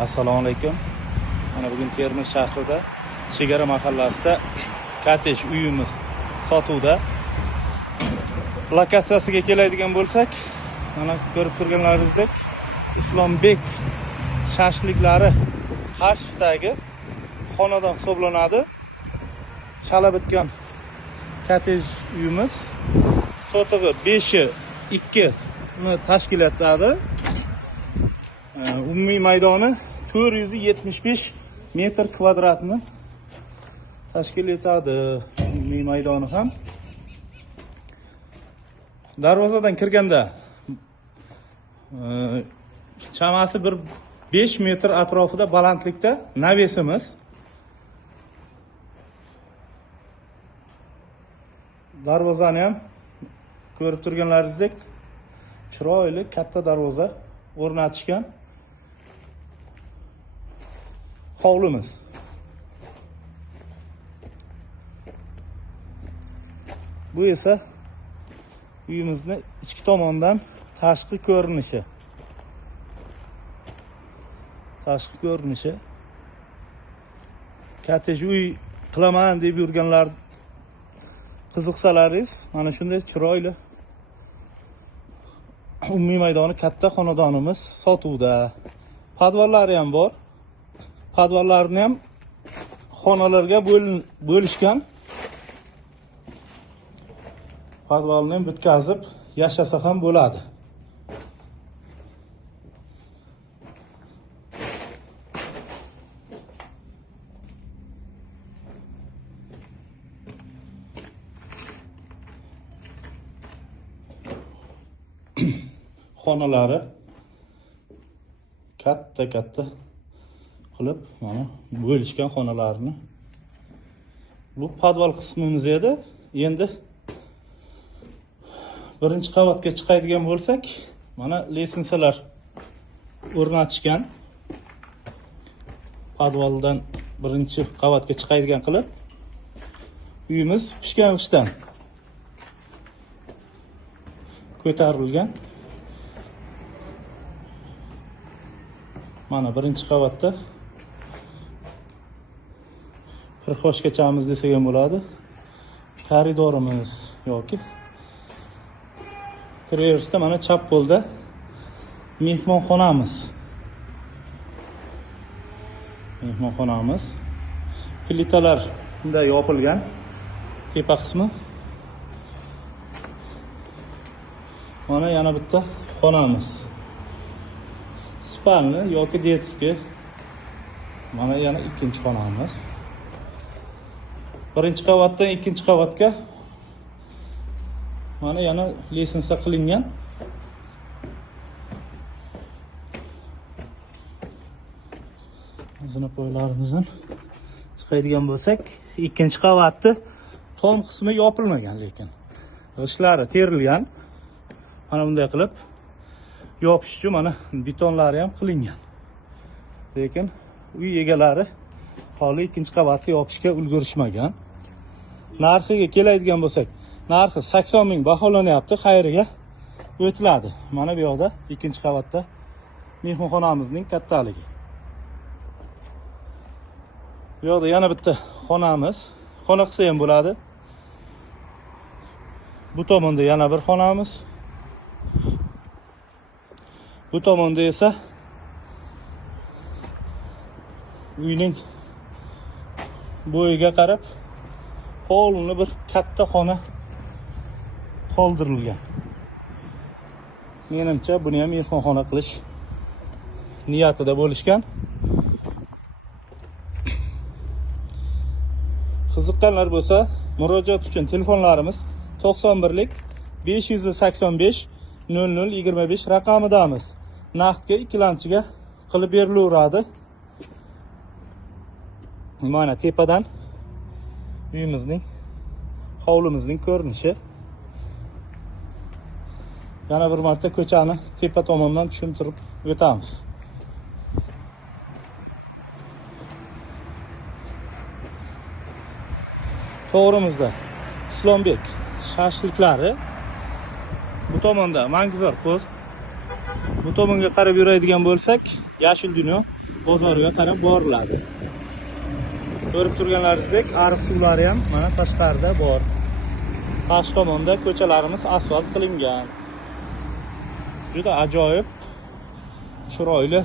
Assalomu alaykum. Mana bugun Termiz shahrida Chegara mahallasida kottej uyimiz sotuvda. Lokatsiyasiga keladigan bo'lsak, mana ko'rib turganlaringizdek Islombek shashliklari qarshisidagi xonadon hisoblanadi. Chala bitgan kottej uyimiz sotig'i 5/2 ni tashkil etadi. Umumiy maydoni 475 metr kvadratni tashkil etadi. Umumiy maydoni ham. Darvozadan kirganda chamasi bir 5 metr atrofida balandlikda navesimiz. Darvozani ham ko'rib turganlaringizdek chiroyli katta darvoza o'rnatishgan. Hovlimiz. Bu esa uyimizni ichki tomondan tashqi ko'rinishi. Kottej uy qilaman deb yurganlar qiziqsalaringiz, mana shunday chiroyli umumiy maydoni katta xonadonimiz sotuvda. Podvallari ham bor. Podvallarni ham xonalarga bo'lishgan. Podvalni ham bitkazib yashasa ham bo'ladi. Xonalari katta qilib mana bo'lishgan xonalarni. Bu podval qismimiz edi. Endi birinchi qavatga chiqadigan bo'lsak, mana lesensalar o'rnatishgan. Podvaldan birinchi qavatga chiqadigan qilib uyimiz pishgan g'ishtdan ko'tarilgan. Mana birinchi qavatda xirxoshgachamiz desak ham bo'ladi. Koridorimiz yoki kiraverishda mana chap qo'lda mehmonxonamiz. Plitalar bunday yopilgan. Tepa qismi. Mana yana bitta xonamiz. Spalni yoki detskiy. Mana yana ikkinchi xonamiz. Birinchi qavatdan ikkinchi qavatga mana yana lesensa qilingan. Zinapoylarimizdan chiqadigan bo'lsak, ikkinchi qavatni tom qismi yopilmagan, lekin g'ishlari terilgan. Mana bunday qilib yopish uchun mana betonlari ham qilingan. Lekin uy egalari hali ikkinchi qavatni yopishga ulgurishmagan. Narxiga keladigan bo'lsak, narxi 80 ming baholanyapti, xayriga o'tiladi. Mana bu yoqda ikkinchi qavatda mehmonxonamizning kattaligi. Bu yoqda yana bitta xonamiz, xona qilsa ham bo'ladi. Bu tomonda yana bir xonamiz. Bu tomonda esa uyning bo'yiga qarab hovlini bir katta xona qoldirilgan. Menimcha buni ham mehmonxona qilish niyatida bo'lishgan. Qiziqqanlar bo'lsa, murojaat uchun telefonlarimiz 91lik 585 0025 raqamidamiz. Naqdga ikkilamchiga qilib berilaveradi. Mana tepadan uyimizning, hovlimizning ko'rinishi. Yana bir marta ko'chani tepa tomondan tushuntirib o'tamiz. To'g'rimizda Islombek shashliklari. Bu tomonda Mangizor post. Bu tomonga qarab yuradigan bo'lsak, Yashil dunyo bozorga qarab boriladi. Ko'rib turganlaringizdek, ariq suvlari ham mana tashqarida bor. Past tomonda ko'chalarimiz asfalt qilingan. Juda ajoyib, chiroyli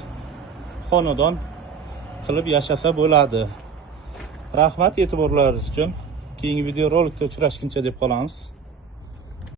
xonadon qilib yashasa bo'ladi. Rahmat e'tiborlaringiz uchun. Keyingi videorolikda uchrashguncha deb qolamiz.